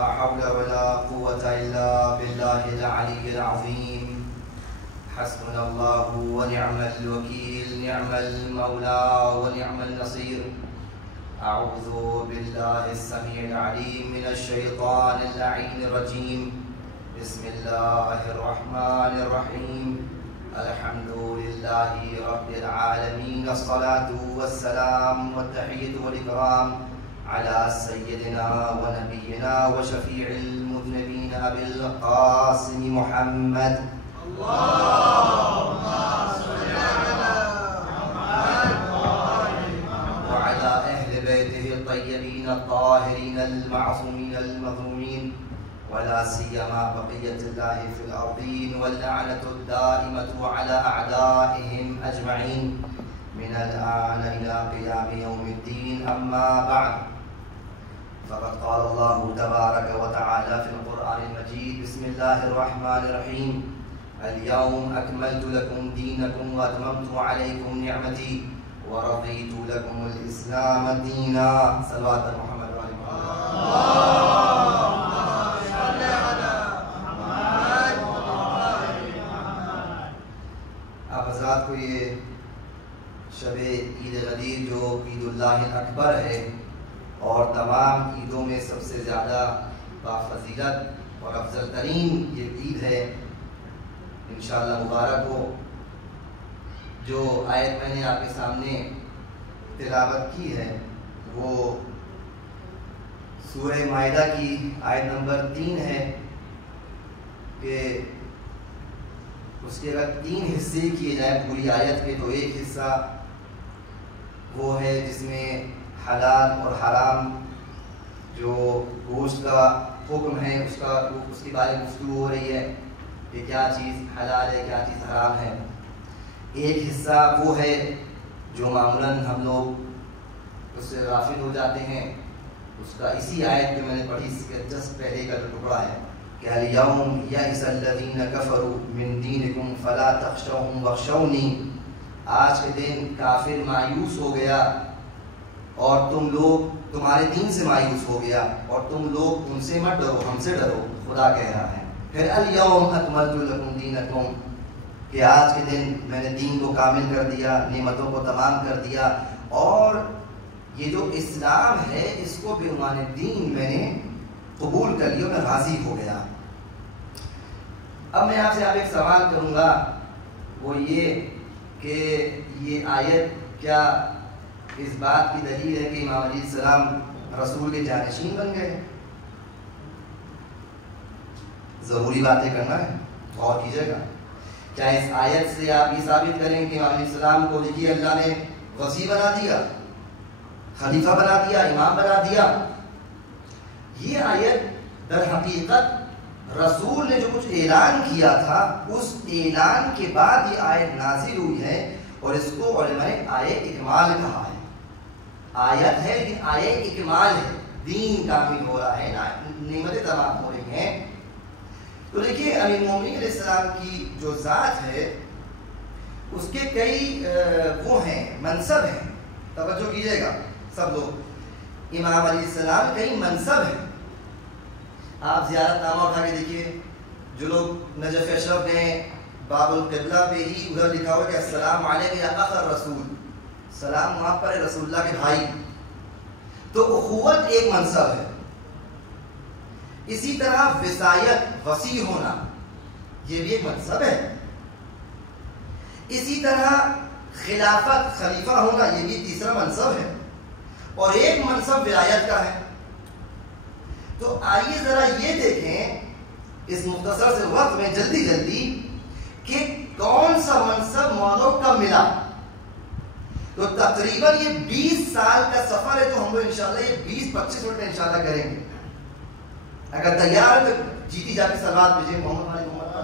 لا حول ولا قوة إلا بالله العلي العظيم. حسبنا الله ونعم الوكيل، نعم المولى ونعم النصير. أعوذ بالله السميع العليم من الشيطان اللعين الرجيم. بسم الله الرحمن الرحيم. الحمد لله رب العالمين، الصلاة والسلام والتحية والإكرام على سيدنا ونبينا وشفيع المذنبين أبي القاسم محمد. اللهم صل على محمد وعلى أهل بيته الطيبين الطاهرين المعصومين المظلومين، ولا سيما بقية الله في الأرضين، واللعنة الدائمة على أعدائهم أجمعين من الآن إلى قيام يوم الدين. أما بعد، فقد قال الله تبارك وتعالى في القرآن المجيد: بسم الله الرحمن الرحيم. اليوم أكملت لكم دينكم وأتممت عليكم نعمتي ورضيت لكم الإسلام دينا. صلوات محمد وآل محمد. اللهم صل على محمد وآل محمد. آپ حضرات کو یہ شب عید غدیر جو عید اللہ اکبر ہے اور تمام عیدوں میں سب سے زیادہ بافضیلت اور افضل ترین یہ عید ہے، انشاءاللہ مبارک ہو. جو آیت میں نے آپ کے سامنے تلاوت کی ہے وہ سورہ مائدہ کی آیت نمبر 3 ہے کہ اس کے اگر 3 حصے کیے جائیں پوری آیت کے، تو ایک حصہ وہ ہے جس میں حلال اور حرام جو گوشت کا حکم ہے اس کے بارے میں گفتگو ہو رہی ہے کہ کیا چیز حلال ہے، کیا چیز حرام ہے. ایک حصہ وہ ہے جو معمولاً ہم لوگ اس سے غافل ہو جاتے ہیں، اس کا اسی آیت میں نے پڑھی، اس کے جسٹ پہلے کا جو ٹکڑا ہے کہ اليوم یئس الذین کفروا من دینکم فلا تخشوهم واخشونی. آج کے دن کافر مایوس ہو گیا اور تم لوگ تمہارے دین سے مایوس ہو گیا اور تم لوگ ان سے مت ڈرو، ہم سے ڈرو. خدا کہہ رہا ہے. پھر الیوم اکملت لکم دینکم، کہ آج کے دن میں نے دین کو کامل کر دیا، نعمتوں کو تمام کر دیا، اور یہ جو اسلام ہے اس کو بعنوان دین میں نے قبول کر لیا، میں راضی ہو گیا. اب میں آپ سے ایک سوال کروں گا، وہ یہ کہ یہ آیت کیا اس بات کی دلیل ہے کہ امام علیہ السلام رسول کے جانشین بن گئے؟ ضروری باتیں کرنا ہے، غور کیجیے گا. کیا اس آیت سے آپ یہ ثابت کریں کہ امام علیہ السلام کو دیکھیے اللہ نے وصی بنا دیا، خلیفہ بنا دیا، امام بنا دیا؟ یہ آیت در حقیقت رسول نے جو کچھ اعلان کیا تھا اس اعلان کے بعد یہ آیت نازل ہوئی ہے، اور اس کو علماء نے آیت اکمال کہا ہے. آیت ہے لیکن آیت اکمال ہے، دین کامل ہو رہا ہے، نعمتیں تمام ہو رہی ہیں. تو دیکھیے امیر المومنین علیہ السلام کی جو ذات ہے اس کے کئی وہ ہیں، منصب ہیں. توجہ کیجیے گا سب لوگ. امام علیہ السلام کئی منصب ہیں. آپ زیارت نامہ اٹھا کے دیکھیے، جو لوگ نجف اشرف میں باب القبلہ پہ ہی ادھر لکھا ہوا کہ السلام علیکم یا اخ الرسول، سلام وہاں پر رسول اللہ کے بھائی. تو اخوت ایک منصب ہے. اسی طرح وصایت، وصی ہونا، یہ بھی ایک منصب ہے. اسی طرح خلافت، خلیفہ ہونا، یہ بھی تیسرا منصب ہے. اور ایک منصب ولایت کا ہے. تو آئیے ذرا یہ دیکھیں اس مختصر سے وقت میں جلدی کہ کون سا منصب مولوں کا ملا. تو تقریباً یہ 20 سال کا سفر ہے، تو ہم لوگ انشاءاللہ یہ 20-25 منٹ میں انشاءاللہ کریں گے. اگر تیار ہے تو جیتی جاتی صلوات بھیجیں محمد علی محمد.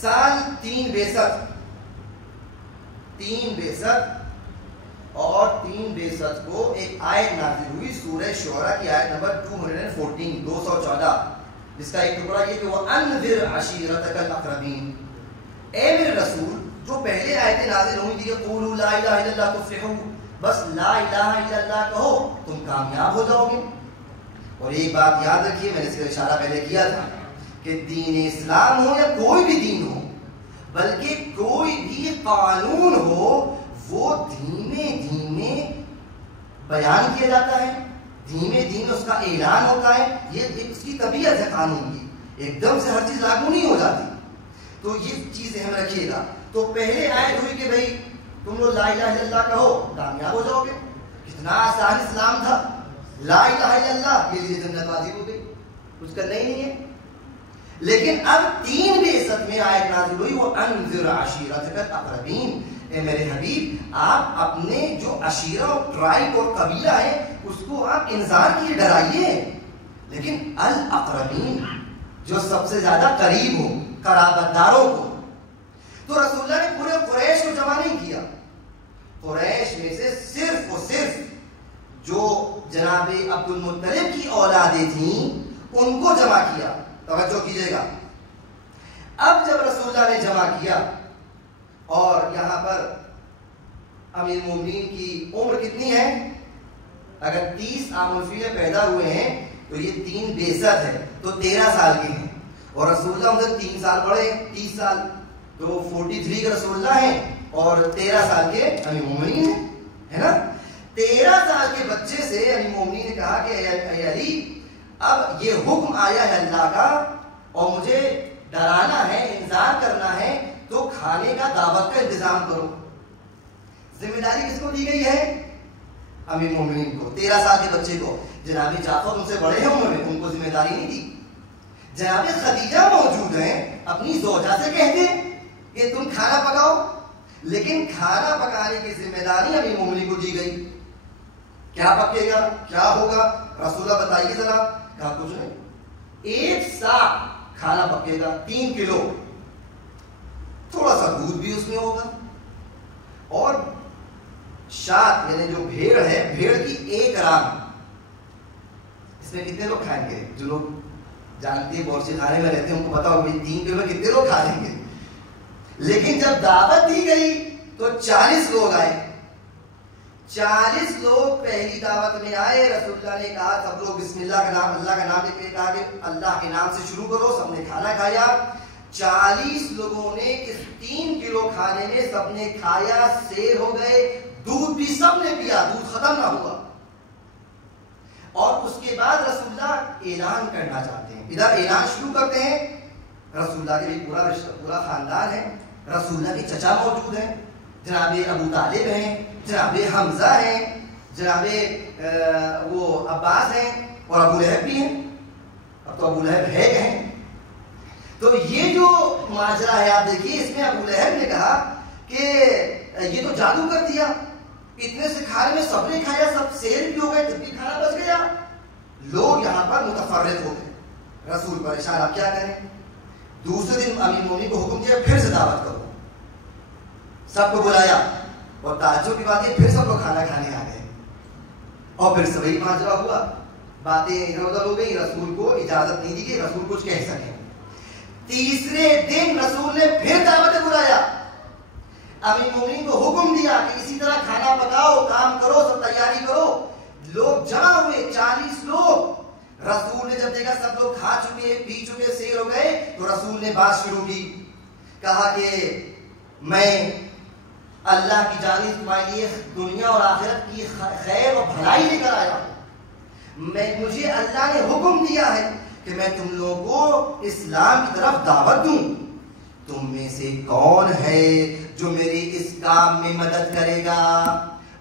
سال 3 بعثت اور 3 بعثت کو ایک آیت نازل ہوئی سورہ شعراء کی آیت نمبر 214 جس کا ایک ٹکڑا یہ کہ وہ انذر عشیرتک الاقربین. اے میرے رسول جو پہلے آیتیں نازل ہوئی تھی قولوا لا الہ الا اللہ تفلحوا، بس لا الہ الا اللہ کہو تم کامیاب ہو جاؤ گے. اور ایک بات یاد رکھیے، میں نے اس کا اشارہ پہلے کیا تھا کہ دین اسلام ہو یا کوئی بھی دین ہو، بلکہ کوئی بھی قانون ہو، وہ دھیمے دھیمے بیان کیا جاتا ہے، دھیمے دھیمے اس کا اعلان ہوتا ہے. یہ اس کی طبیعت ہے قانون کی، ایک دم سے ہر چیز لاگو نہیں ہو جاتی. تو یہ چیز ذہن میں رکھیے گا. تو پہلے آیت ہوئی کہ بھائی تم لوگ لا الہ الا اللہ کہو کامیاب ہو جاؤ گے. کتنا آسان اسلام تھا، لا الہ الا اللہ کے لیے جنت واجب ہو گئی، کچھ کرنا ہی نہیں ہے. لیکن اب 3 بعثت میں آیت نازل ہوئی وہ انذر عشیرتک الاقربین. اے میرے حبیب آپ اپنے جو عشیرہ اور ٹرائب اور قبیلہ ہے اس کو آپ انذار کیے، ڈرائیے، لیکن الاقربین جو سب سے زیادہ قریب ہو، قرابت داروں کو. تو رسول اللہ نے پورے قریش کو جمع نہیں کیا، قریش میں سے صرف اور صرف جو جناب عبد المطلب کی اولادیں تھیں ان کو جمع کیا. توجہ کیجیے گا. اب جب رسول اللہ نے جمع کیا، اور یہاں پر امیر المومنین کی عمر کتنی ہے؟ اگر 30 عام الفیل میں پیدا ہوئے ہیں تو یہ 3 بعثت ہے تو 13 سال کے ہیں، اور رسول اللہ سے 3 سال بڑے، 30 سال، تو 43 کے رسول اللہ ہیں اور 13 سال کے امیر المومنین ہیں، ہے نا. 13 سال کے بچے سے امیر المومنین نے کہا کہ اے علی اب یہ حکم آیا ہے اللہ کا اور مجھے ڈرانا ہے، انذار کرنا ہے، تو کھانے کا دعوت کا انتظام کرو. ذمہ داری کس کو دی گئی ہے؟ امیر المومنین کو. 13 سال کے بچے کو. جناب جعفر ان سے بڑے ہیں عمر میں، ان کو ذمہ داری نہیں دی. جناب خدیجہ موجود ہیں، اپنی زوجہ سے کہتے کہ تم کھانا پکاؤ، لیکن کھانا پکانے کی ذمہ داری امیر المومنین کو دی گئی. کیا پکے گا، کیا ہوگا؟ رسول اللہ بتائیے ذرا. کہا کچھ نہیں، 1 سا کھانا پکے گا، 3 کلو، تھوڑا سا دودھ بھی اس میں ہوگا، اور شات یعنی جو بھیڑ ہے، بھیڑ کی 1 ران. اس میں کتنے لوگ کھائیں گے؟ جو لوگ جانتے ہیں باورچی خانے میں رہتے ہیں ان کو پتا ہوگا 3 کلو میں کتنے لوگ کھا لیں گے. لیکن جب دعوت دی گئی تو 40 لوگ آئے. 40 لوگ پہلی دعوت میں آئے. رسول اللہ نے کہا سب لوگ بسم اللہ کا نام، اللہ کا نام لے کے کہا کہ اللہ کے نام سے شروع کرو. سب نے کھانا کھایا. 40 لوگوں نے اس 3 کلو کھانے میں سب نے کھایا، سیر ہو گئے. دودھ بھی سب نے پیا، دودھ ختم نہ ہوا. اور اس کے بعد رسول اللہ اعلان کرنا چاہتے ہیں. ادھر اعلان شروع کرتے ہیں. رسول اللہ کے بھی پورا رشتہ، پورا خاندان ہے. رسول اللہ کے چچا موجود ہیں، جناب ابو طالب ہیں، جناب حمزہ ہیں، جناب وہ عباس ہیں، اور ابو لہب بھی ہیں. اب تو ابو لہب ہے کہ ہیں. تو یہ جو ماجرا ہے آپ دیکھیے، اس میں ابو لہب نے کہا کہ یہ تو جادو کر دیا، اتنے سے کھانے میں سب نے کھایا، سب سیر بھی ہو گئے، تب بھی کھانا بچ گیا. لوگ یہاں پر متفرق ہو گئے، رسول پریشان. آپ کیا کریں؟ دوسرے دن امیر المومنین کو حکم دیا پھر سے دعوت کرو. سب کو بلایا، اور تعجب کی بات ہے پھر سب لوگ کھانا کھانے آ گئے، اور پھر سے وہی ماجرا ہوا. باتیں ادھر ادھر ہو گئی، رسول کو اجازت نہیں دی کہ رسول کچھ کہہ سکیں. تیسرے دن رسول نے پھر دعوت بلایا. امیر المومنین کو حکم دیا کہ اسی طرح کھانا پکاؤ، کام کرو، سب تیاری کرو. لوگ جمع ہوئے، 40 لوگ. رسول نے جب دیکھا سب لوگ کھا چکے، پی چکے، سیر ہو گئے، تو رسول نے بات شروع کی. کہا کہ میں اللہ کی جانب تمہارے لیے دنیا اور آخرت کی خیر اور بھلائی لے کر آیا ہوں. مجھے اللہ نے حکم دیا ہے کہ میں تم لوگوں کو اسلام کی طرف دعوت دوں. تم میں سے کون ہے جو میری اس کام میں مدد کرے گا؟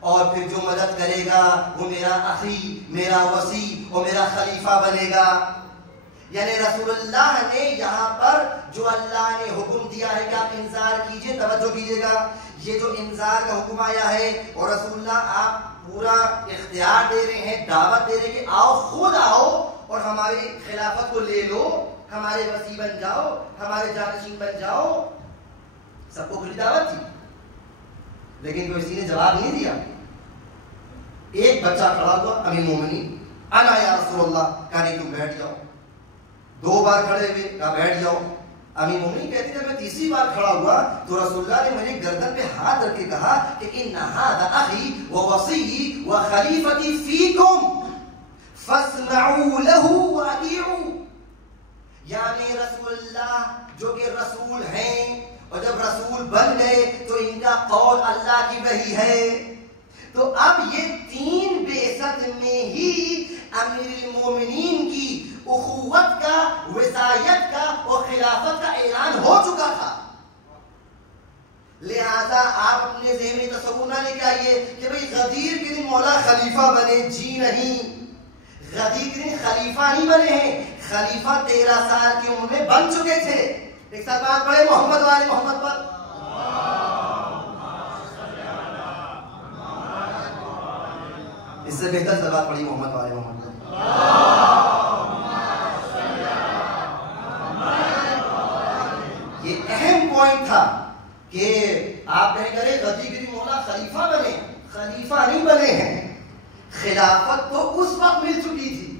اور پھر جو مدد کرے گا وہ میرا اخی، میرا وصی اور میرا خلیفہ بنے گا. یعنی رسول اللہ نے یہاں پر جو اللہ نے حکم دیا ہے کہ آپ انذار کیجئے، توجہ کیجئے گا. یہ جو انذار کا حکم آیا ہے، اور رسول اللہ آپ پورا اختیار دے رہے ہیں، دعوت دے رہے ہیں کہ آؤ، خود آؤ اور ہماری خلافت کو لے لو، ہمارے وصی بن جاؤ، ہمارے جانشین بن جاؤ. سب کو کھلی دعوت تھی، لیکن کوئی کسی نے جواب نہیں دیا. ایک بچہ کھڑا ہوا، امیر المومنین، انا یا رسول اللہ. کہا نہیں تم بیٹھ جاؤ. 2 بار کھڑے ہوئے، کہا بیٹھ جاؤ. امیر مومنین کہتی ہے میں تیسری بار کھڑا ہوا تو رسول اللہ نے میرے گردن پہ ہاتھ رکھ کے کہا کہ ان ھذا اخی ووصی وخلیفتی فیکم فاسمعوا له واطیعوا. یعنی رسول اللہ جو کہ رسول ہیں اور جب رسول بن گئے تو ان کا قول اللہ کی وحی ہے. تو اب یہ 3 بعثت میں ہی امیر المومنین کی اخوت کا، وصایت کا اور خلافت کا اعلان ہو چکا تھا. لہذا آپ اپنے ذہن میں تصور نہ لے کے آئیے کہ بھئی غدیر کے دن مولا خلیفہ بنے. جی نہیں، غدیر کے دن خلیفہ نہیں بنے ہیں، خلیفہ 13 سال کی عمر میں بن چکے تھے. ایک ساتھ بات پڑھے محمد والے محمد پر. اس سے بہتر سے بات پڑھی محمد والے محمد پر. یہ اہم پوائنٹ تھا کہ آپ کہیں کرے غدیر کے دن مولا خلیفہ بنے. خلیفہ نہیں بنے ہیں، خلافت تو اس وقت مل چکی تھی.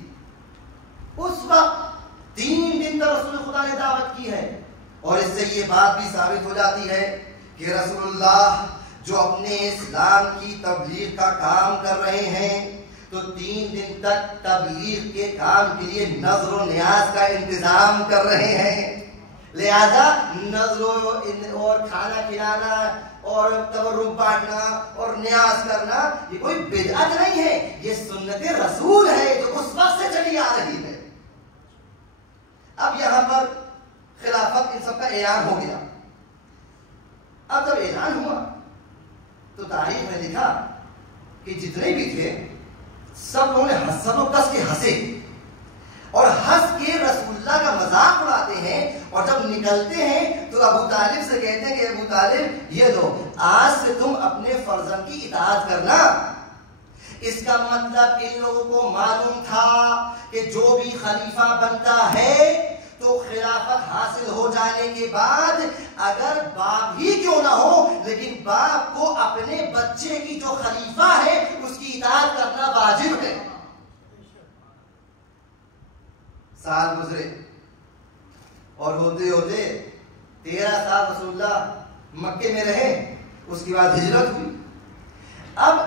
اس وقت 3 دن تک رسول خدا نے دعوت کی ہے. اور اس سے یہ بات بھی ثابت ہو جاتی ہے کہ رسول اللہ جو اپنے اسلام کی تبلیغ کا کام کر رہے ہیں تو 3 دن تک تبلیغ کے کام کے لیے نظر و نیاز کا انتظام کر رہے ہیں. لہذا نظر اور کھانا کھلانا اور تبرک بانٹنا اور نیاز کرنا یہ کوئی بدعت نہیں ہے، یہ سنت رسول ہے جو اس وقت سے چلی آ رہی ہے. اب یہاں پر خلافت ان سب کا اعلان ہو گیا. اب جب اعلان ہوا تو تاریخ میں لکھا کہ جتنے بھی تھے سب لوگوں نے حسن و کس کے ہنسے اور ہنس کے رسول اللہ کا مذاق اڑاتے ہیں. اور جب نکلتے ہیں تو ابو طالب سے کہتے ہیں کہ ابو طالب یہ لو، آج سے تم اپنے فرزند کی اطاعت کرنا. اس کا مطلب ان لوگوں کو معلوم تھا کہ جو بھی خلیفہ بنتا ہے تو خلافت حاصل ہو جانے کے بعد اگر باپ ہی کیوں نہ ہو لیکن باپ کو اپنے بچے کی جو خلیفہ ہے اس کی اطاعت کرنا واجب ہے. سال گزرے اور ہوتے ہوتے 13 سال رسول اللہ مکے میں رہے. اس کے بعد ہجرت ہوئی. اب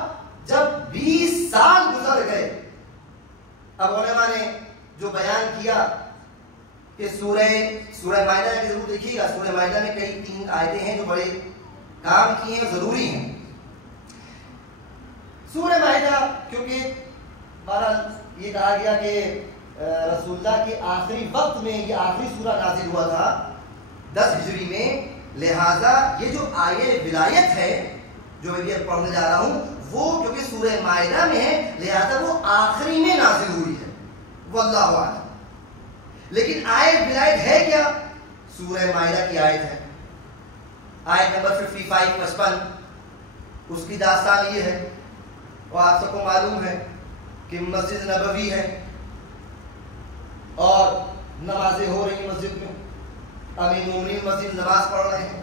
جب 20 سال گزر گئے اب علماء نے جو بیان کیا کہ سورہ مائدہ کی ضرور دیکھیے گا. سورہ مائدہ میں کئی 3 آیتیں ہیں جو بڑے کام کی ہیں، ضروری ہیں. سورہ مائدہ کیونکہ بہرحال یہ کہا گیا کہ رسول اللہ کے آخری وقت میں یہ آخری سورہ نازل ہوا تھا 10 ہجری میں. لہذا یہ جو آیے ولایت ہے جو میں بھی پڑھنے جا رہا ہوں وہ کیونکہ سورہ مائدہ میں ہے لہذا وہ آخری میں نازل ہوئی ہے، واللہ اعلم. لیکن آیت ولایت ہے کیا؟ سورہ مائدہ کی آیت ہے، آیت نمبر 55 اس کی داستان یہ ہے. اور آپ سب کو معلوم ہے کہ مسجد نبوی ہے اور نمازیں ہو رہی ہیں مسجد میں. امیر مومنین مسجد نماز پڑھ رہے ہیں.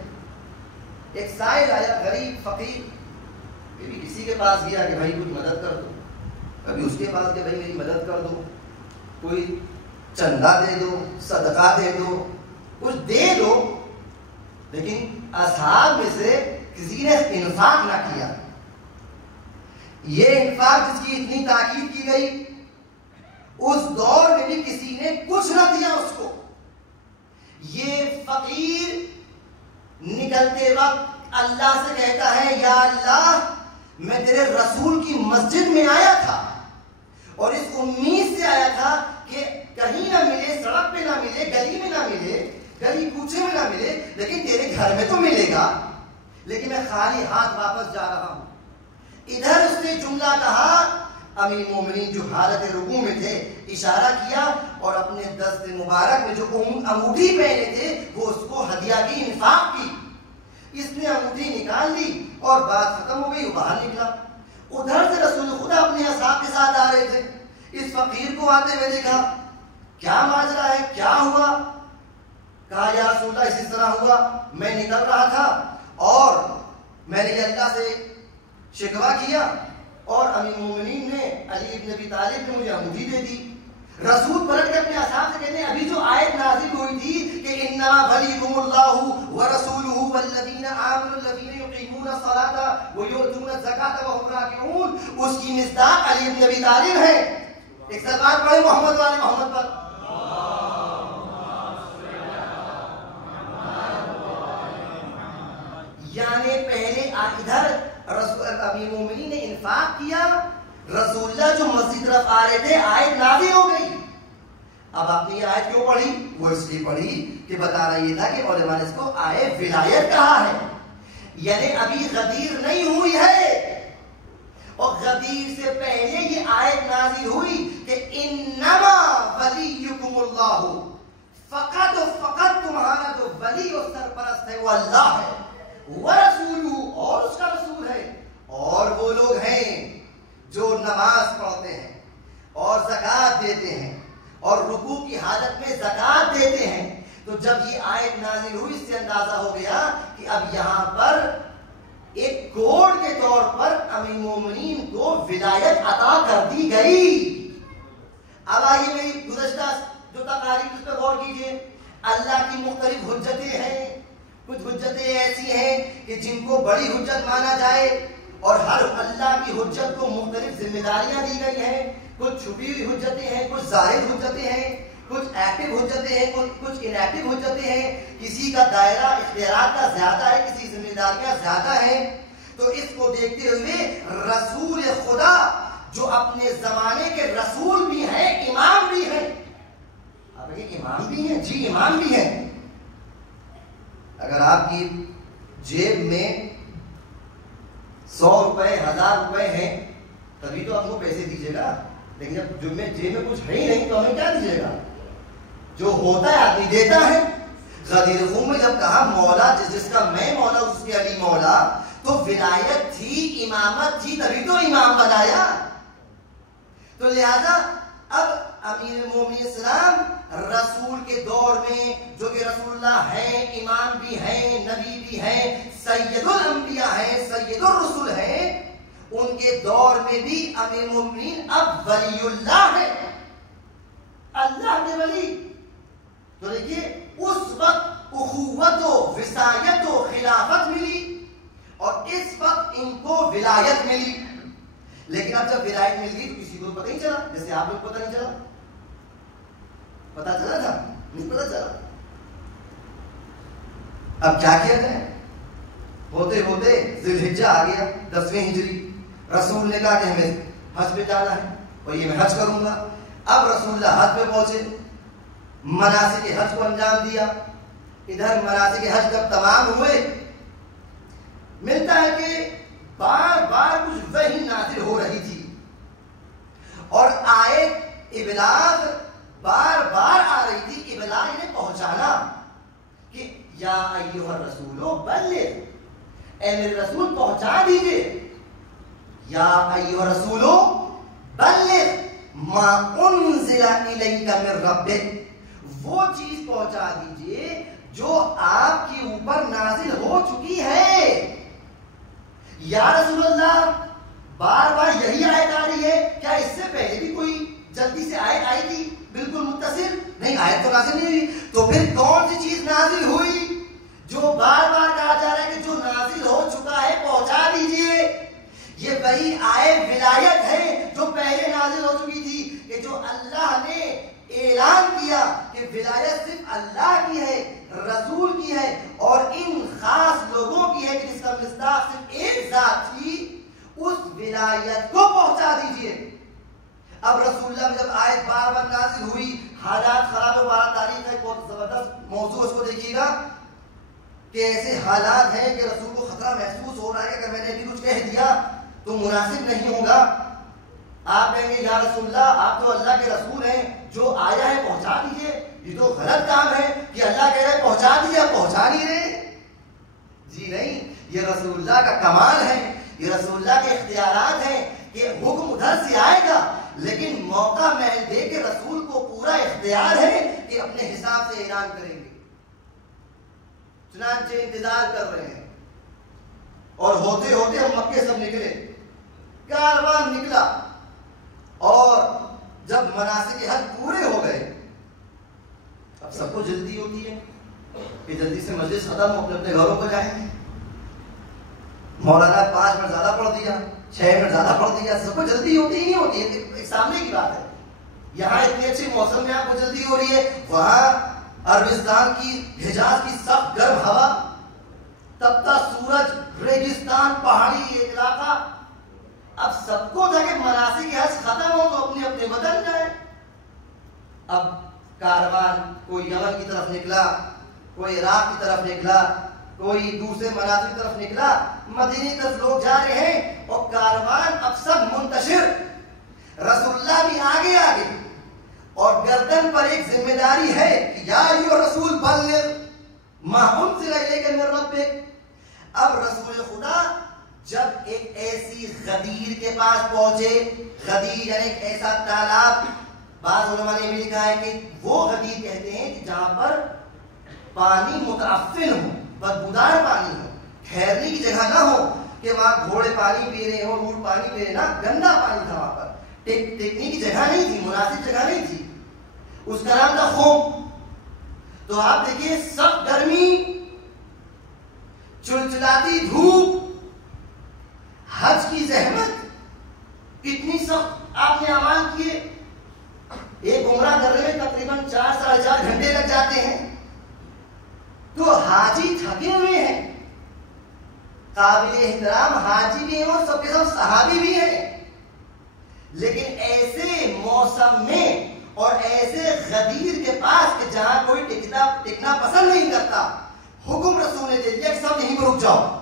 ایک سائل آیا، غریب فقیر، کبھی کسی کے پاس گیا کہ بھائی کچھ مدد کر دو، کبھی اس کے پاس کہ بھائی میری مدد کر دو، کوئی چندہ دے دو، صدقہ دے دو، کچھ دے دو. لیکن اصحاب میں سے کسی نے انفاق نہ کیا. یہ انفاق جس کی اتنی تاکید کی گئی اس دور میں بھی کسی نے کچھ نہ دیا اس کو. یہ فقیر نکلتے وقت اللہ سے کہتا ہے یا اللہ میں تیرے رسول کی مسجد میں آیا تھا اور اس امید سے آیا تھا کہ کہیں نہ ملے، سڑک پہ نہ ملے، گلی میں نہ ملے، گلی کوچے میں نہ ملے، لیکن تیرے گھر میں تو ملے گا. لیکن میں خالی ہاتھ واپس جا رہا ہوں. ادھر اس نے جملہ کہا، امیر مومنین جو حالت رکوع میں تھے اشارہ کیا اور اپنے دست مبارک میں جو انگوٹھی پہنے تھے وہ اس کو ہدیہ کی، انفاق کی. اس نے انگوٹھی نکال لی اور بات ختم ہو گئی، وہ باہر نکلا. ادھر سے رسول خدا اپنے اصحاب کے ساتھ آ رہے تھے. اس فقیر کو آتے ہوئے دیکھا، کیا ماجرا ہے، کیا ہوا؟ کہا یا رسول اللہ اسی طرح ہوا، میں نکل رہا تھا اور میں نے اللہ سے شکوہ کیا اور امیر مومنین نے علی ابن ابی طالب نے مجھے انگوٹھی دے دی. رسول پلٹ کے اپنے اصحاب سے کہتے ہیں ابھی جو آیت نازل ہوئی تھی کہ انما ولیکم اللہ ورسولہ والذین آمنوا الذین یقیمون الصلاۃ ویؤتون الزکاۃ وهم راکعون، اس کی مصداق علی بن ابی طالب ہے. ایک صلوات پڑھیں محمد والے محمد پر. یعنی پہلے ادھر امیر مومنین نے انفاق کیا، رسول اللہ جو مسجد طرف آ رہے تھے آیت نازل ہو گئی. اب آپ نے یہ آیت کیوں پڑھی؟ وہ اس لیے پڑھی کہ بتا رہا یہ تھا کہ علماء نے اس کو آیت ولایت کہا ہے. یعنی ابھی غدیر نہیں ہوئی ہے، اور غدیر سے پہلے یہ آیت نازل ہوئی کہ انما ولیکم اللہ، فقط تمہارا جو ولی اور سرپرست ہے وہ اللہ ہے، ورسولہ اور اس کا رسول ہے، اور وہ لوگ ہیں جو نماز پڑھتے ہیں اور زکوٰۃ دیتے ہیں اور رکوع کی حالت میں زکوٰۃ دیتے ہیں. تو جب یہ آیت نازل ہوئی اس سے اندازہ ہو گیا کہ اب یہاں پر ایک کوڈ کے طور پر امیر مومنین کو ولایت عطا کر دی گئی. اب آئیے میری گزشتہ جو تقاریر اس پہ غور کیجیے. اللہ کی مختلف حجتیں ہیں. کچھ حجتیں ایسی ہیں کہ جن کو بڑی حجت مانا جائے اور ہر اللہ کی حجت کو مختلف ذمہ داریاں دی گئی ہیں. کچھ چھپی ہوئی حجتیں ہیں، کچھ ظاہر حجتیں ہیں، کچھ ایکٹیو حجتیں ہیں، کچھ ان ایکٹیو حجتیں ہیں. کسی کا دائرہ اختیارات کا زیادہ ہے، کسی ذمہ داریاں زیادہ ہیں. تو اس کو دیکھتے ہوئے رسول خدا جو اپنے زمانے کے رسول بھی ہیں، امام بھی ہیں. آپ کہیں امام بھی ہیں؟ جی امام بھی ہیں. اگر آپ کی جیب میں 100 روپے 1000 روپے ہیں تبھی تو آپ کو پیسے دیجیے گا. لیکن جب جیب میں کچھ ہے ہی نہیں تو ہمیں کیا دیجیے گا؟ جو ہوتا ہے آدمی دیتا ہے. غدیر خون میں جب کہا مولا جس کا میں مولا اس کے علی مولا، تو ولایت تھی، امامت تھی، تبھی تو امام بنایا. تو لہذا اب امیر مومنین اسلام رسول کے دور میں جو کہ رسول اللہ ہیں، امام بھی ہیں، نبی بھی ہیں، سید الانبیاء ہیں، سید الرسول ہیں، ان کے دور میں بھی امیر مومنین اب ولی اللہ ہے، اللہ کے ولی. تو دیکھیے اس وقت اخوت و وصایت و خلافت ملی اور اس وقت ان کو ولایت ملی. لیکن اب جب ولایت مل گئی تو کسی کو پتہ نہیں چلا، جیسے آپ لوگ پتہ نہیں چلا. پتہ چلا تھا؟ نہیں پتہ چلا. اب کیا کیا جائے؟ ہوتے ہوتے ذی الحجہ آ گیا 10ویں ہجری. رسول نے کہا کہ ہمیں حج پہ جانا ہے اور یہ میں حج کروں گا. اب رسول اللہ حج پہ پہنچے، مناسک حج کو انجام دیا. ادھر مناسک حج جب تمام ہوئے ملتا ہے کہ بار بار کچھ وحی نازل ہو رہی تھی اور آیت ابلاغ بار بار آ رہی تھی. ابلاغ انہیں پہنچانا کہ یا ایھا الرسول بلغ، اے میرے رسول پہنچا دیجئے. یا ایھا الرسول بلغ ما انزل الیک من ربک، وہ چیز پہنچا دیجئے جو آپ کے اوپر نازل ہو چکی ہے. یا رسول اللہ بار بار یہی آیت آ رہی ہے، کیا اس سے پہلے بھی کوئی جلدی سے آیت آئی تھی بالکل متصل؟ نہیں، آیت تو نازل نہیں ہوئی. تو پھر کون سی چیز نازل ہوئی جو بار بار کہا جا رہا ہے کہ جو نازل ہو چکا ہے پہنچا دیجئے؟ یہ وہی آیت ولایت ہے جو پہلے نازل ہو چکی تھی کہ جو اللہ نے اعلان کیا کہ ولایت صرف اللہ کی ہے، رسول کی ہے اور ان خاص لوگوں کی ہے کہ جس کا مصداق صرف ایک ذات تھی. اس ولایت کو پہنچا دیجئے. اب رسول اللہ جب آیت بار بار نازل ہوئی، حالات خراب و 12 تاریخ ہے، بہت زبردست موضوع اس کو دیکھیے گا کہ ایسے حالات ہیں کہ رسول کو خطرہ محسوس ہو رہا ہے کہ اگر میں نے بھی کچھ کہہ دیا تو مناسب نہیں ہوگا. آپ کہیں گے یا رسول اللہ آپ تو اللہ کے رسول ہیں، جو آیا ہے پہنچا دیجئے. یہ تو غلط کام ہے کہ اللہ کہہ رہے پہنچا دیجئے، آپ پہنچا نہیں رہے. جی نہیں، یہ رسول اللہ کا کمال ہے، یہ رسول اللہ کے اختیارات ہیں کہ حکم ادھر سے آئے گا لیکن موقع محل دے کے رسول کو پورا اختیار ہے کہ اپنے حساب سے اعلان کریں گے. چنانچہ انتظار کر رہے ہیں اور ہوتے ہوتے ہم مکے سے نکلے، کاروان نکلا اور جب مناسک حج پورے ہو گئے اب سب کو جلدی ہوتی ہے کہ جلدی سے مجلس ختم ہو اپنے گھروں کو جائیں گے. مولانا 5 منٹ زیادہ پڑھ دیا 6 منٹ زیادہ پڑھ دیا, سب کو جلدی ہوتی ہی نہیں ہوتی ہے. ایک سامنے کی بات ہے, یہاں اتنے اچھے موسم میں آپ کو جلدی ہو رہی ہے, وہاں عربستان کی حجاز کی سخت گرم ہوا, تپتا سورج, ریگستان, پہاڑی علاقہ. اب سب کو تھا کہ مناسک حج ختم ہو تو اپنے اپنے وطن جائے. اب کاروان کوئی یمن کی طرف نکلا, کوئی عراق کی طرف نکلا, کوئی دوسرے مناطق کی طرف نکلا, مدینے کی طرف لوگ جا رہے ہیں اور کاروان اب سب منتشر. رسول اللہ بھی آگے آگے اور گردن پر ایک ذمہ داری ہے کہ یا ایھا الرسول بلغ ما انزل الیک من ربک. اب رسول خدا جب ایک ایسی غدیر کے پاس پہنچے, غدیر یعنی ایک ایسا تالاب, بعض علماء نے بھی لکھا ہے کہ وہ غدیر کہتے ہیں کہ جہاں پر پانی متعفن ہو, بدبودار پانی ہو, ٹھہرنے کی جگہ نہ ہو کہ وہاں گھوڑے پانی پی رہے ہو, اونٹ پانی پی رہے, نہ, گندا پانی تھا وہاں پر, ٹیکنے کی جگہ نہیں تھی, مناسب جگہ نہیں تھی. اس کا نام تھا خوم. تو آپ دیکھیے سخت گرمی, چلچلاتی دھوپ, حج کی زحمت, اتنی سخت آپ نے اعمال کیے. ایک عمرہ کرنے میں تقریباً 4-4.5 گھنٹے لگ جاتے ہیں. تو حاجی تھکے ہوئے ہیں, قابل احترام حاجی بھی ہیں اور سب کے سب صحابی بھی ہیں, لیکن ایسے موسم میں اور ایسے غدیر کے پاس کہ جہاں کوئی ٹکنا پسند نہیں کرتا, حکم رسول نے دے دیا کہ سب یہیں پر رک جاؤ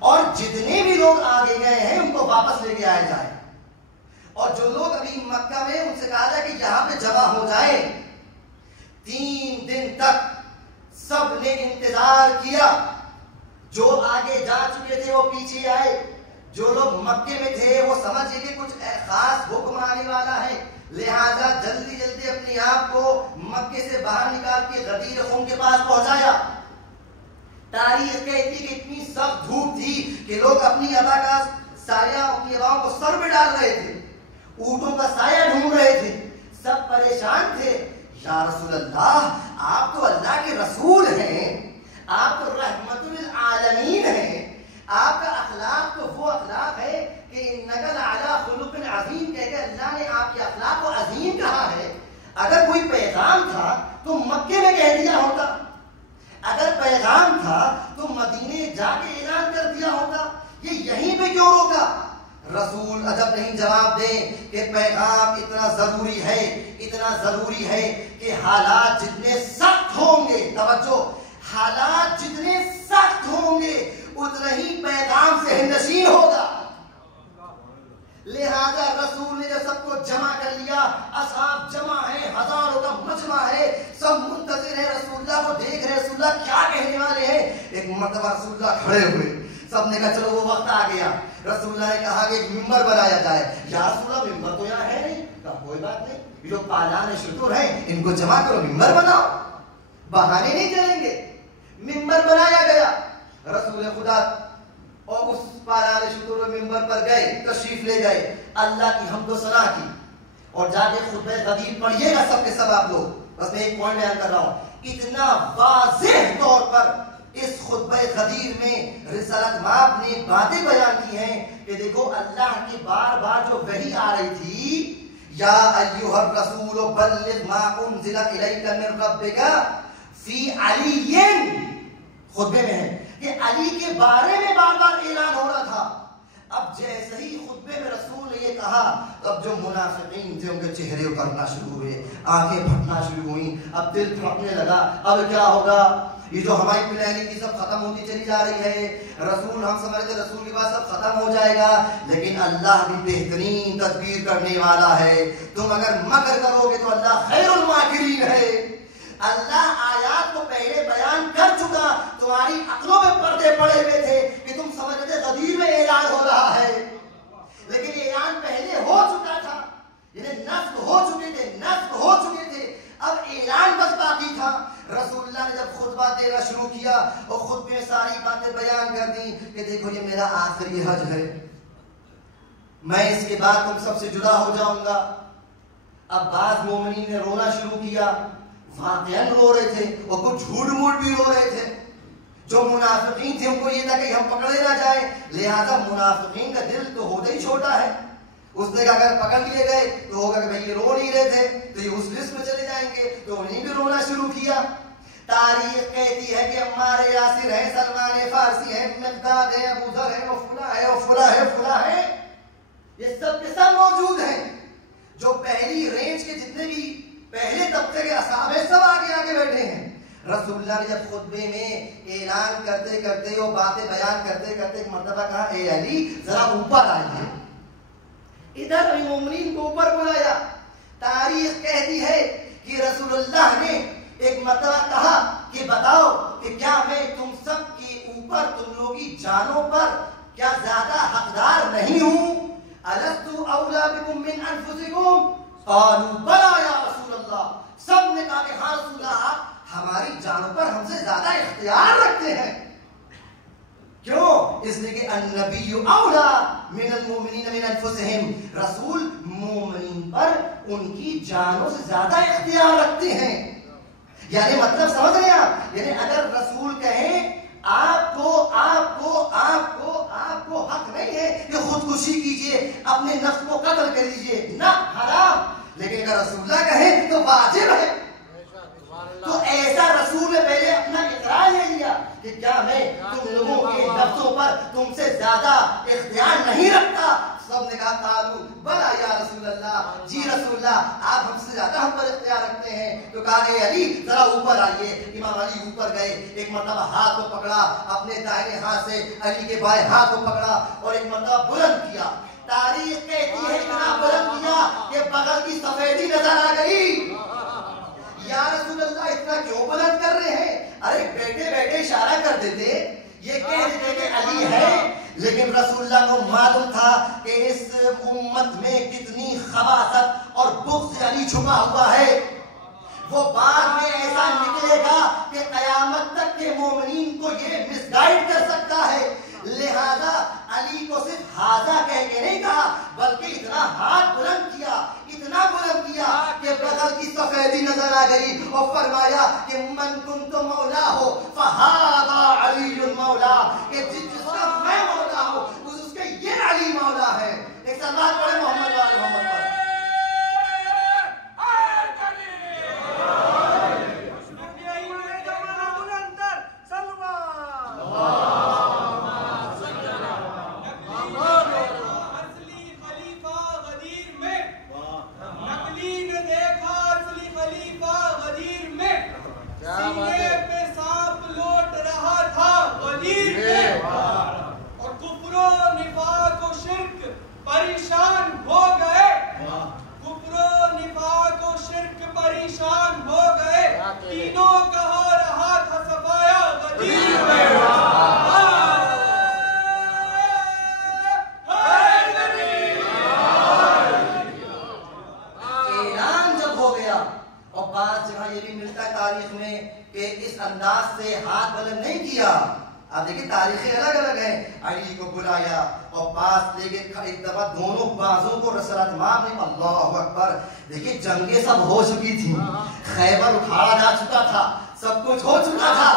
اور جتنے بھی لوگ آگے گئے ہیں ان کو واپس لے کے آیا جائے. اور جو لوگ ابھی مکہ میں, ان سے کہا جائے کہ یہاں پہ جمع ہو جائے. 3 دن تک سب نے انتظار کیا. جو آگے جا چکے تھے وہ پیچھے آئے, جو لوگ مکے میں تھے وہ سمجھے کہ کچھ خاص حکم آنے والا ہے, لہذا جلدی جلدی اپنے آپ کو مکے سے باہر نکال کے غدیر قوم کے پاس پہنچایا. تاریخ کہتی کہ اتنی سخت دھوپ تھی کہ لوگ اپنی ابا کا سایہ اپنی اباؤں کو سر پہ ڈال رہے تھے, اونٹوں کا سایہ ڈھونڈ رہے تھے, سب پریشان تھے. یا رسول اللہ, آپ تو اللہ کے رسول ہیں, آپ تو رحمت للعالمین ہیں, آپ کا اخلاق تو وہ اخلاق ہے کہ انک لعلی خلق عظیم کہہ کے اللہ نے آپ کے اخلاق کو عظیم کہا ہے. اگر کوئی پیغام تھا تو مکے میں کہہ دیا ہوتا, اگر پیغام تھا تو مدینے جا کے اعلان کر دیا ہوتا, یہ یہیں پہ کیوں روکا؟ رسول عجب نہیں جواب دیں کہ پیغام اتنا ضروری ہے, اتنا ضروری ہے کہ حالات جتنے سخت ہوں گے, توجہ, حالات جتنے سخت ہوں گے اتنا ہی پیغام سے نشین ہوگا. لہذا رسول نے جب سب کو جمع کر لیا, اصحاب جمع ہیں, ہزاروں کا مجمع ہے, سب منتظر ہیں, رسول اللہ کو دیکھ رہے, رسول اللہ کیا کہنے والے ہیں. ایک مرتبہ رسول اللہ کھڑے ہوئے, سب نے کہا چلو وہ وقت آ گیا. رسول اللہ نے کہا کہ ایک ممبر بنایا جائے. یا رسول اللہ, ممبر تو یہاں ہے نہیں. کہا کوئی بات نہیں, یہ جو پالان شتر ہیں ان کو جمع کرو, ممبر بناؤ, بہانے نہیں چلیں گے. ممبر بنایا گیا. رسول خدا اور اس پالان شتر ممبر پر گئے, تشریف لے گئے, اللہ کی حمد و ثنا کی اور جا کے خطبہ غدیر پڑھیے گا سب کے سب آپ لوگ. بس میں ایک پوائنٹ بیان کر رہا ہوں, اتنا واضح طور پر اس خطبہ غدیر میں رسالت مآب نے باتیں بیان کی ہیں کہ دیکھو اللہ کی بار بار جو وحی آ رہی تھی, یا ایھا الرسول بلغ ما انزل الیک من ربک فی علی, خطبے میں ہے کہ علی کے بارے میں بار بار اعلان ہو رہا تھا. اب جیسے ہی خطبے میں رسول نے یہ کہا, اب جو منافقین تھے ان کے چہرے اترنا شروع ہوئے, آنکھیں پھٹنا شروع ہوئیں, اب دل دھڑکنے لگا, اب کیا ہوگا, یہ جو ہماری پلاننگ کی سب ختم ہوتی چلی جا رہی ہے. رسول, ہم سمجھتے رسول کے بعد سب ختم ہو جائے گا, لیکن اللہ بھی بہترین تدبیر کرنے والا ہے. تم اگر مکر کرو گے تو اللہ خیر الماکرین ہے. اللہ آیات کو پہلے بیان کر چکا, تمہاری عقلوں میں پردے پڑے ہوئے تھے کہ تم سمجھتے غدیر میں اعلان ہو رہا ہے, لیکن اعلان پہلے ہو چکا تھا, یعنی نصب ہو چکے تھے, اب اعلان بس باقی تھا. رسول اللہ نے جب خطبہ دینا شروع کیا اور خطبے میں ساری باتیں بیان کر دی کہ دیکھو یہ میرا آخری حج ہے, میں اس کے بعد تم سب سے جدا ہو جاؤں گا, اب بعض مومنین نے رونا شروع کیا، واقعاً رو رہے تھے اور کچھ جھوٹ موٹ بھی رو رہے تھے. جو منافقین تھے ان کو یہ تھا کہ ہم پکڑے نہ جائیں، لہذا منافقین کا دل تو ہوتا ہی چھوٹا ہے. اس نے کہا اگر پکڑ لیے گئے تو ہوگا کہ بھئی یہ رو نہیں رہے تھے تو یہ اس لسٹ میں چلے جائیں گے، تو انہیں بھی رونا شروع کیا. تاریخ کہتی ہے کہ عمار یاسر ہے، سلمان فارسی ہے، مقداد ہے، ابو ذر ہے، فلاں ہے، فلاں ہے، فلاں ہے، یہ سب کے سب موجود ہیں. جو پہلی رینج کے جتنے بھی پہلے طبقے کے اصحاب ہیں سب آگے آگے بیٹھے ہیں. رسول اللہ نے جب خطبے میں اعلان کرتے کرتے اور باتیں بیان کرتے کرتے ایک مرتبہ کہا اے علی ذرا اوپر آئیے، ادھر مومنین کو اوپر بلایا. تاریخ کہتی ہے کہ رسول اللہ نے ایک مرتبہ کہا کہ بتاؤ کہ کیا میں تم سب کے اوپر تم لوگوں کی جانوں پر کیا زیادہ حقدار نہیں ہوں؟ الست اولا بکم من انفسکم قالوا بلی یا رسول اللہ. سب نے کہا کہ ہاں رسول اللہ آپ ہماری جانوں پر ہم سے زیادہ اختیار رکھتے ہیں. کیوں؟ اس لیے کہ النبی اولا من المؤمنین من انفسہم، رسول مومنین پر ان کی جانوں سے زیادہ اختیار رکھتے ہیں. یعنی مطلب سمجھ رہے ہیں آپ؟ یعنی اگر رسول کہیں آپ کو حق نہیں ہے کہ خودکشی کیجئے، اپنے نفس کو قتل کر لیجئے، نہ حرام. لیکن اگر رسول اللہ کہیں تو واجب ہے. تو ایسا رسول نے پہلے اپنا اقرار لے لیا کہ کیا میں تم لوگوں کے نفسوں پر تم سے زیادہ اختیار نہیں رکھتا؟ سب نے کہا قالوا بلا یا رسول اللہ، جی رسول اللہ آپ ہم سے زیادہ ہم پر اختیار رکھتے ہیں. تو کہا اے علی ذرا اوپر آئیے. امام علی اوپر گئے، ایک مرتبہ ہاتھ کو پکڑا، اپنے دائیں ہاتھ سے علی کے بائیں ہاتھ کو پکڑا اور ایک مرتبہ بلند کیا. تاریخ کہتی ہے اتنا بلند کیا کہ بغل کی سفیدی نظر آ گئی. یا رسول اللہ اتنا کیوں بلند کر رہے ہیں؟ ارے بیٹھے بیٹھے اشارہ کر دیتے، یہ کہہ دیتے کہ علی ہے. لیکن رسول اللہ کو معلوم تھا کہ اس امت میں کتنی خباثت اور بغض علی چھپا ہوا ہے. وہ بعد میں ایسا نکلے گا کہ قیامت تک کے مومنین کو یہ مس گائیڈ کر سکتا ہے. لہذا علی کو صرف ہاذا کہہ کے نہیں کہا بلکہ اتنا ہاتھ بلند کیا، اتنا بلند کیا کہ بغل کی سفیدی نظر آ گئی اور فرمایا کہ من کنت مولا ہو فہذا علی المولا، کہ جس کا میں مولا ہوں اس کے یہ علی مولا ہے. ایک سلوات پڑھے محمد وآل محمد پر. پریشان ہو گئے، کفر و نفاق و شرک پریشان ہو گئے، تینوں کہا رہا تھا صفایا غدیر میں. اعلان جب ہو گیا اور بعض جگہ یہ بھی ملتا ہے تاریخ میں کہ اس انداز سے ہاتھ بلند نہیں کیا. آپ دیکھیں تاریخیں الگ الگ ہیں. علی کو بلایا اور پاس لے کے ایک دفعہ دونوں بازوں کو رسول اللہ نے اللہ اکبر. دیکھیں جنگیں سب ہو چکی تھی، خیبر اٹھایا جا چکا تھا، سب کچھ ہو چکا تھا.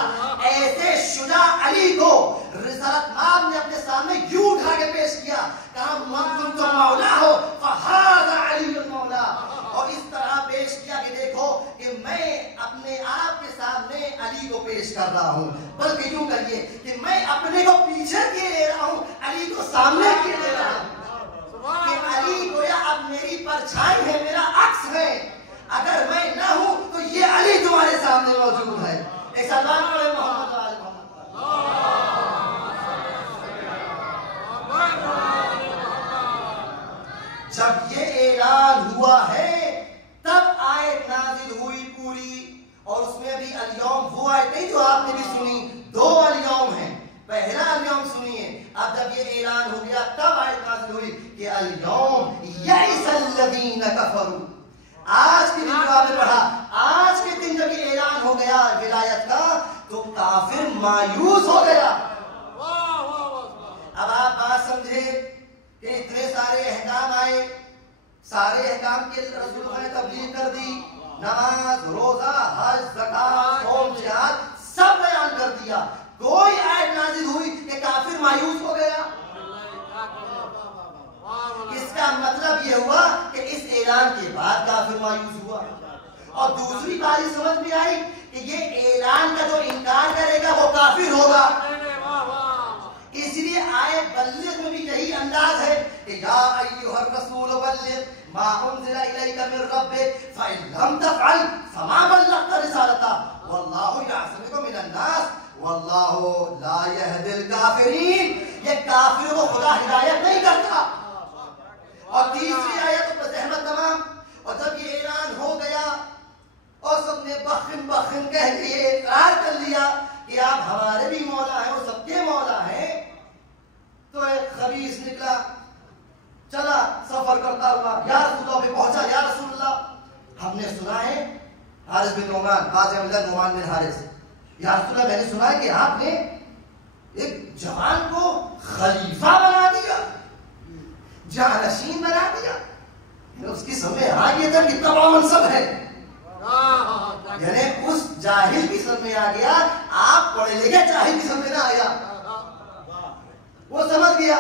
ایسے شجاع علی کو رسالت ماب نے اپنے سامنے یوں اٹھا کے پیش کیا، کہا من کنت مولا ہو فہذا علی المولا. اور اس طرح پیش کیا کہ دیکھو کہ میں اپنے آپ کے سامنے علی کو پیش کر رہا ہوں، بلکہ یوں کریے کہ میں اپنے کو پیچھے کیے لے رہا ہوں، علی کو سامنے کیے لے رہا ہوں. کہ علی گویا اب میری پرچھائی ہے، میرا عکس ہے. اگر میں نہ ہوں تو یہ علی تمہارے سامنے موجود ہے. ایک سلمان پڑھے محمد وآل محمد. جب یہ اعلان ہوا ہے تب آیت نازل ہوئی پوری، اور اس میں بھی الیوم وہ آیت نہیں جو آپ نے بھی سنی، دو الیوم ہیں. پہلا الیوم سنیے، اب جب یہ اعلان ہو گیا تب آیت نازل ہوئی کہ الیوم یئس الذین کفروا. آج کے دن جو آپ نے پڑھا، آج کے دن جب یہ اعلان ہو گیا ولایت کا تو کافر مایوس ہو گیا. اب آپ بات سمجھے کہ اتنے سارے احکام آئے، سارے احکام کے رسول اللہ نے تبلیغ نماز، روزہ، حج، زکات، صوم، جہاد سب بیان کر دیا. کوئی آیت نازل ہوئی کہ کافر مایوس ہو گیا. اس کا مطلب یہ ہوا کہ اس اعلان کے بعد کافر مایوس ہوا. اور دوسری بات یہ سمجھ میں آئی کہ یہ اعلان کا جو انکار کرے گا وہ کافر ہوگا. اس لیے آیت بلغ میں بھی یہی انداز ہے کہ یا ایھا الرسول بلغ ما انزل الیک من ربک فإن لم تفعل فما بلغت رسالتہ واللہ یعصمک من الناس واللہ لا یہدی الکافرین. یہ کافروں کو خدا ہدایت نہیں کرتا. اور تیسری آیت پر زحمت تمام. اور جب یہ اعلان ہو گیا اور سب نے بخن بخن کہہ کے یہ اقرار کر لیا کہ آپ ہمارے بھی مولا ہیں اور سب کے مولا ہیں, تو ایک خبیث نکلا, چلا سفر کرتا ہوا یا رسول اللہ پہ پہنچا. یا رسول اللہ ہم نے سنا ہے حارث بن نعمان, قاضی عبداللہ نعمان بن حارث, یا رسول اللہ میں نے سنا ہے کہ آپ نے ایک جوان کو خلیفہ بنا دیا, جانشین بنا دیا. اس کی سمجھ ہاں یہ تھا کتنا بڑا منصب ہے. یعنی اس جاہل کی سمجھ میں آ گیا, آپ پڑھے لکھے جاہل کی سمجھ میں نہ آیا. وہ سمجھ گیا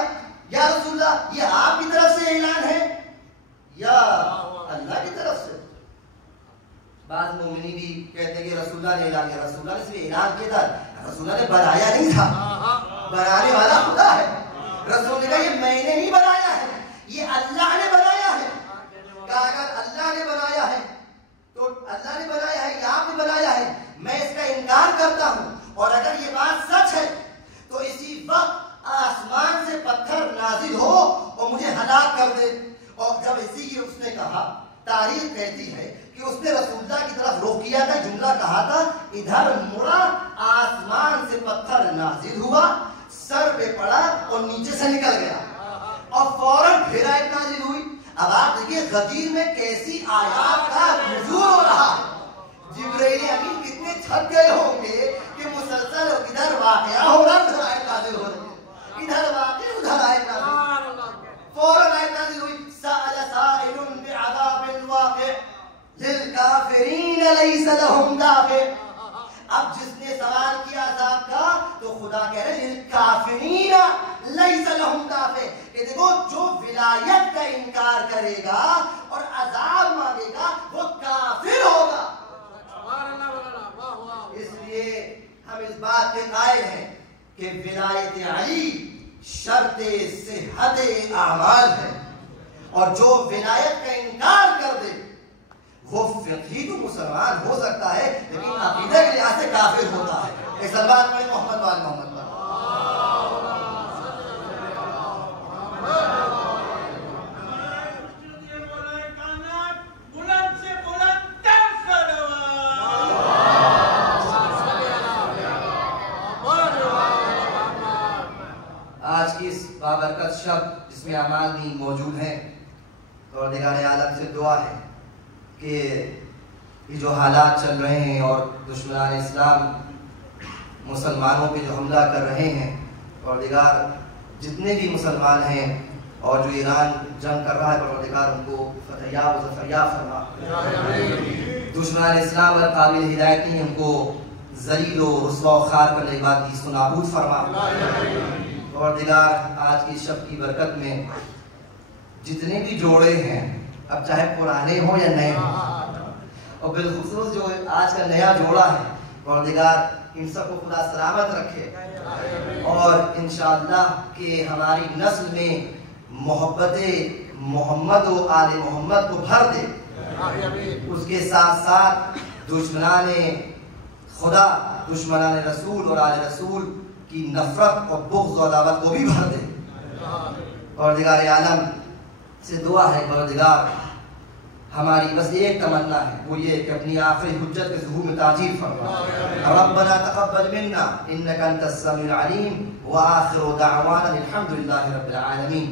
یا رسول اللہ یہ آپ کی طرف سے اعلان ہے یا اللہ کی طرف سے. بعض مومنی بھی کہتے ہیں کہ رسول اللہ نے اعلان کیا. رسول اللہ نے صرف اعلان کیا تھا, رسول اللہ نے بنایا نہیں تھا. بنانے والا خدا ہے. رسول نے کہا یہ میں نے نہیں بنایا ہے, یہ اللہ نے بنایا ہے. کہا اگر اللہ نے بنایا ہے تو اللہ نے بنایا ہے یا آپ نے بنایا ہے, میں اس کا انکار کرتا ہوں. اور اگر یہ بات سچ ہے تو اسی وقت آسمان سے پتھر نازل ہو اور مجھے ہلاک کر دے. اور جب اسی کی اس نے کہا, تاریخ کہتی ہے کہ اس نے رسول اللہ کی طرف رخ کیا تھا, جملہ کہا تھا, ادھر مڑا, آسمان سے پتھر نازل ہوا, سر پہ پڑا اور نیچے سے نکل گیا اور فوراً پھر آیت نازل ہوئی. اب آپ دیکھیے غدیر میں کیسی آیات کا نزول ہو رہا ہے. جبرائیل امین کتنے تھک گئے ہوں گے کہ مسلسل ادھر واقعہ ہو رہا, ادھر آیت نازل ہو رہی ہے, ادھر واقع ادھر آیت نازل. فوراً آیت نازل ہوئی, سأل سائل بعذاب واقع للکافرین لیس لہم دافع. اب جس نے سوال کیا عذاب کا تو خدا کہہ رہے ہیں للکافرین لیس لہم دافع, کہ دیکھو جو ولایت کا انکار کرے گا اور عذاب مانگے گا وہ کافر ہوگا. اس لیے ہم اس بات کے قائل ہیں کہ ولایت علی شرط صحت اعمال ہے, اور جو ولایت کا انکار کر دے وہ فقہی تو مسلمان ہو سکتا ہے لیکن عقیدہ کے لحاظ سے کافر ہوتا ہے. اس بات میں محمد وال محمد پر آج کی اس بابرکت شب جس میں اعمال دین موجود ہیں, پروردگار عالم سے دعا ہے کہ یہ جو حالات چل رہے ہیں اور دشمنان اسلام مسلمانوں پہ جو حملہ کر رہے ہیں, پروردگار جتنے بھی مسلمان ہیں اور جو ایران جنگ کر رہا ہے, پروردگار ان کو فتح یاب و ظفر یاب فرما. دشمنان اسلام اگر قابل ہدایت نہیں, ان کو ذلیل و رسوا و خوار کرنے کے بعد نیست و نابود فرما. پروردگار آج کی شب کی برکت میں جتنے بھی جوڑے ہیں, اب چاہے پرانے ہوں یا نئے ہوں, اور بالخصوص جو آج کا نیا جوڑا ہے, پروردگار ان سب کو خدا سلامت رکھے, اور انشاءاللہ کہ ہماری نسل میں محبت محمد و آل محمد کو بھر دے. اس کے ساتھ ساتھ دشمنان خدا, دشمنان رسول اور آل رسول کی نفرت اور بغض و عداوت کو بھی بھر دے. پروردگار عالم سے دعا ہے, پروردگار ہماری بس ایک تمنا ہے, وہ یہ کہ اپنی آخری حجت کے ظہور میں تاجیل فرما. ربنا تقبل منا انک انت السمیع العلیم وآخر دعوانا الحمد للہ رب العالمین.